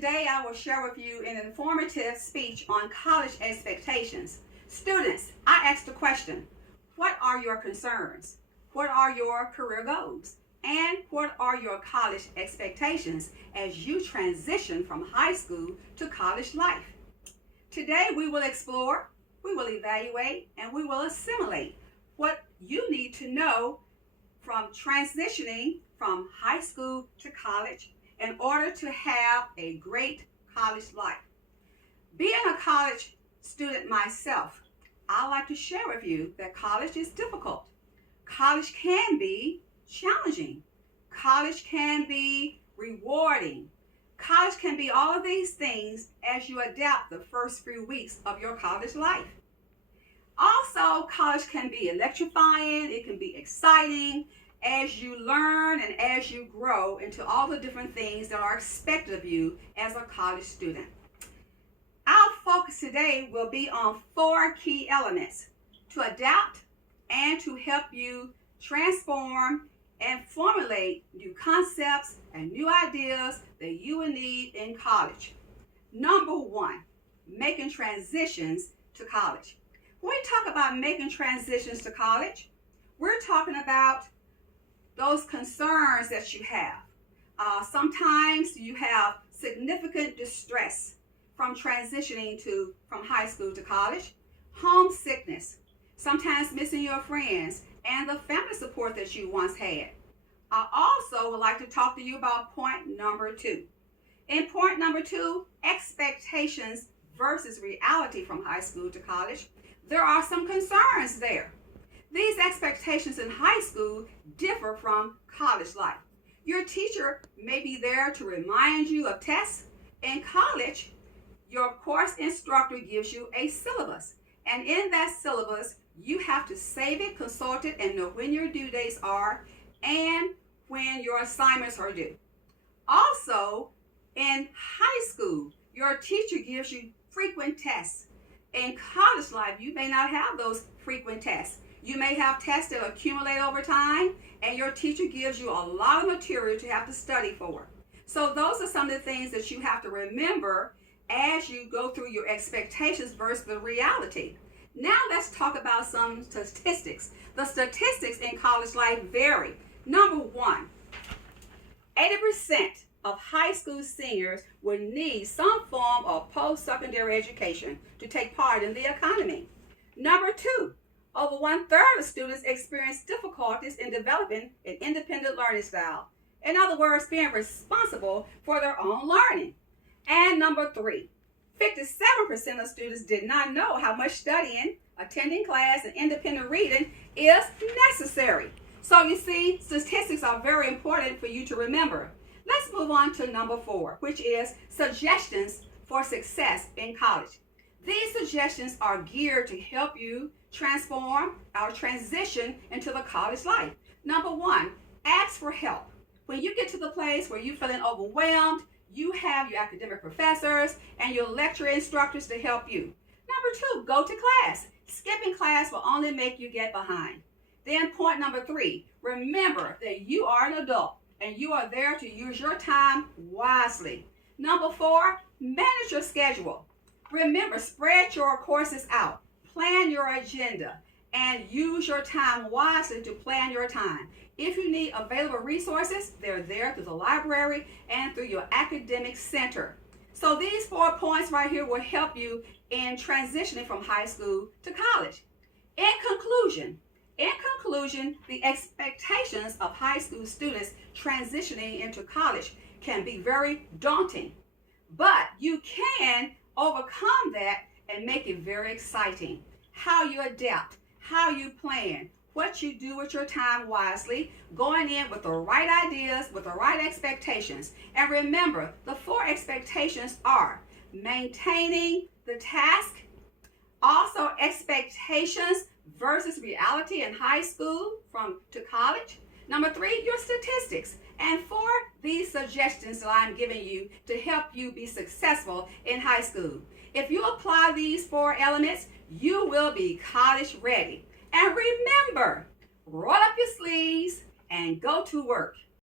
Today I will share with you an informative speech on college expectations. Students, I asked the question, what are your concerns? What are your career goals? And what are your college expectations as you transition from high school to college life? Today we will explore, we will evaluate, and we will assimilate what you need to know from transitioning from high school to college in order to have a great college life. Being a college student myself, I like to share with you that college is difficult. College can be challenging. College can be rewarding. College can be all of these things as you adapt the first few weeks of your college life. Also, college can be electrifying, it can be exciting as you learn and as you grow into all the different things that are expected of you as a college student. Our focus today will be on 4 key elements to adapt and to help you transform and formulate new concepts and new ideas that you will need in college. Number 1, making transitions to college. When we talk about making transitions to college, we're talking about those concerns that you have. Sometimes you have significant distress from transitioning from high school to college, homesickness, sometimes missing your friends and the family support that you once had. I also would like to talk to you about point number 2. In point number 2, expectations versus reality from high school to college, there are some concerns there. These expectations in high school differ from college life. Your teacher may be there to remind you of tests. In college, your course instructor gives you a syllabus. And in that syllabus, you have to save it, consult it, and know when your due dates are and when your assignments are due. Also, in high school, your teacher gives you frequent tests. In college life, you may not have those frequent tests. You may have tests that accumulate over time, and your teacher gives you a lot of material to have to study for. So those are some of the things that you have to remember as you go through your expectations versus the reality. Now let's talk about some statistics. The statistics in college life vary. Number 1, 80% of high school seniors will need some form of post-secondary education to take part in the economy. Number 2, over 1/3 of students experience difficulties in developing an independent learning style. In other words, being responsible for their own learning. And number 3, 57% of students did not know how much studying, attending class, and independent reading is necessary. So you see, statistics are very important for you to remember. Let's move on to number 4, which is suggestions for success in college. These suggestions are geared to help you transform or transition into the college life. Number 1, ask for help. When you get to the place where you're feeling overwhelmed, you have your academic professors and your lecturer instructors to help you. Number 2, go to class. Skipping class will only make you get behind. Then point number 3, remember that you are an adult and you are there to use your time wisely. Number 4, manage your schedule. Remember, spread your courses out, plan your agenda, and use your time wisely to plan your time. If you need available resources, they're there through the library and through your academic center. So these 4 points right here will help you in transitioning from high school to college. In conclusion, the expectations of high school students transitioning into college can be very daunting, but you can overcome that and make it very exciting. How you adapt, how you plan, what you do with your time wisely, going in with the right ideas, with the right expectations. And remember, the 4 expectations are maintaining the task, also expectations versus reality in high school to college. Number 3, your statistics. And 4, these suggestions that I'm giving you to help you be successful in high school. If you apply these 4 elements, you will be college ready. And remember, roll up your sleeves and go to work.